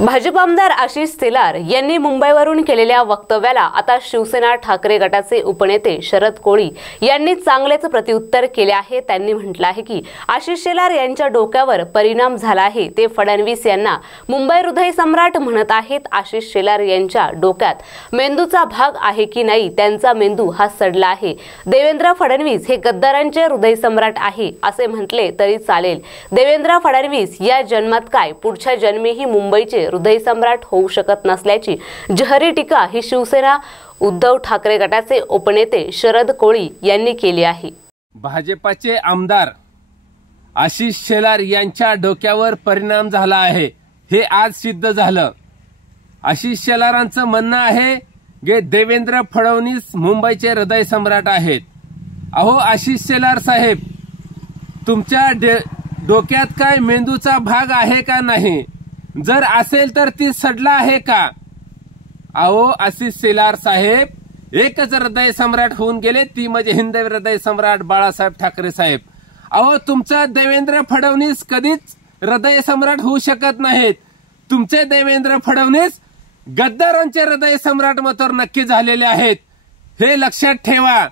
भाजप आमदार आशिष शेलार यांनी मुंबईवरून केलेल्या वक्तव्याला आता शिवसेना ठाकरे गटाचे उपनेते शरद कोळी यांनी चांगलेच प्रत्युत्तर केले आहे। त्यांनी म्हटलं आहे की आशिष शेलार यांच्या डोक्यावर परिणाम झाला आहे। ते फडणवीस यांना मुंबई हृदय सम्राट म्हणत आहेत। आशिष शेलार यांच्या डोक्यात मेंदूचा भाग आहे की नाही, त्यांचा मेंदू हा सडला आहे। देवेंद्र फडणवीस हे गद्दारांचे हृदय सम्राट आहे असे म्हटले तरी चालेल। देवेंद्र फडणवीस या जन्मात काय, पुढच्या जन्मीही मुंबईचे हृदय सम्राट होऊ शकत नसल्याची जहरी टीका ही शिवसेना उद्धव ठाकरे गटाचे उपनेते शरद कोळी यांनी केली आहे। भाजपाचे आमदार आशिष शेलार यांच्या डोक्यावर परिणाम झाला आहे, हे आज सिद्ध झालं। आशिष शेलारांचं म्हणणं आहे की देवेंद्र फडणवीस मुंबईचे हृदय सम्राट आहेत। अहो आशिष शेलार साहेब, तुमच्या डोक्यात काय मेंदूचा भाग आहे का नाही? जर असेल तर ती सडला आहे का? अहो आशिष शेलार साहेब, एकच हृदय सम्राट होऊन गेले, ती म्हणजे हिंद हृदय सम्राट बाळासाहेब ठाकरे साहेब। अहो तुमचा देवेंद्र फडणवीस कधीच हृदय सम्राट होऊ शकत नाहीत। तुमचे देवेंद्र फडणवीस गद्दारांचे हृदय सम्राट मात्र नक्की झालेले आहेत, हे लक्षात ठेवा।